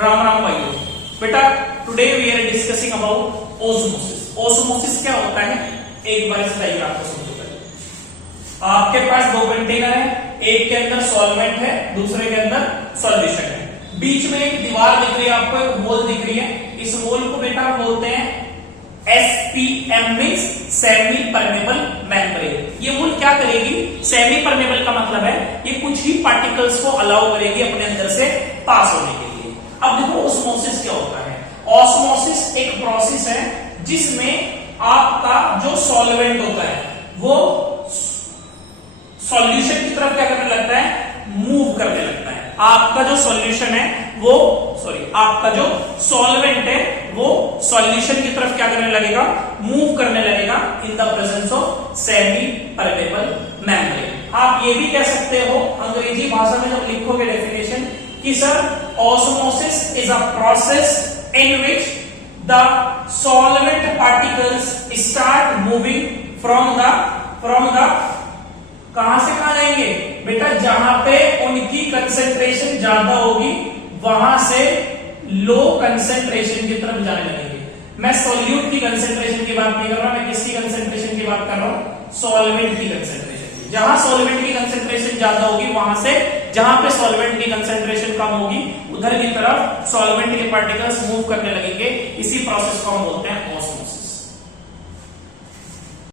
राम राम भाइयों। बेटा today we are discussing about osmosis. Osmosis क्या होता है एक बार इस डायग्राम को समझो। आपके पास दो कंटेनर है, एक के अंदर सॉल्वेंट है, दूसरे के अंदर सॉल्यूशन है। बीच में एक दीवार दिख रही है आपको, एक वॉल दिख रही है। इस वॉल को बेटा हम बोलते हैं SPM means semi permeable membrane. ये वॉल क्या करेगी? सेमी परमेबल का मतलब है ये कुछ ही पार्टिकल्स को अलाउ करेगी अपने अंदर से पास होने के लिए। अब देखो ऑस्मोसिस क्या होता है। ऑस्मोसिस एक प्रोसेस है जिसमें आपका जो सॉल्वेंट होता है वो सॉल्यूशन की तरफ क्या करने लगता है? मूव करने लगता है। आपका जो सॉल्यूशन है वो आपका जो सॉल्वेंट है वो सॉल्यूशन की तरफ क्या करने लगेगा? मूव करने लगेगा in the presence of semi permeable membrane. आप ये भी कह सकते हो अंग्रेजी भाषा में जब लिखोगे डेफिनेशन कि sir osmosis is a process in which the solvent particles start moving from the कहां से कहां जाएंगे बेटा? जहां पे उनकी कंसेंट्रेशन ज्यादा होगी वहां से लो कंसेंट्रेशन की तरफ जाने लगेंगे। मैं सॉल्यूट की कंसेंट्रेशन की बात नहीं कर रहा, मैं किसकी कंसेंट्रेशन की बात कर रहा हूं? सॉल्वेंट की कंसेंट्रेशन की। जहां सॉल्वेंट की कंसेंट्रेशन ज्यादा होगी वहां से जहां पे सॉल्वेंट की कंसेंट्रेशन कम होगी उधर की तरफ सॉल्वेंट के पार्टिकल्स मूव करने लगेंगे। इसी प्रोसेस को हम बोलते हैं ऑस्मोसिस।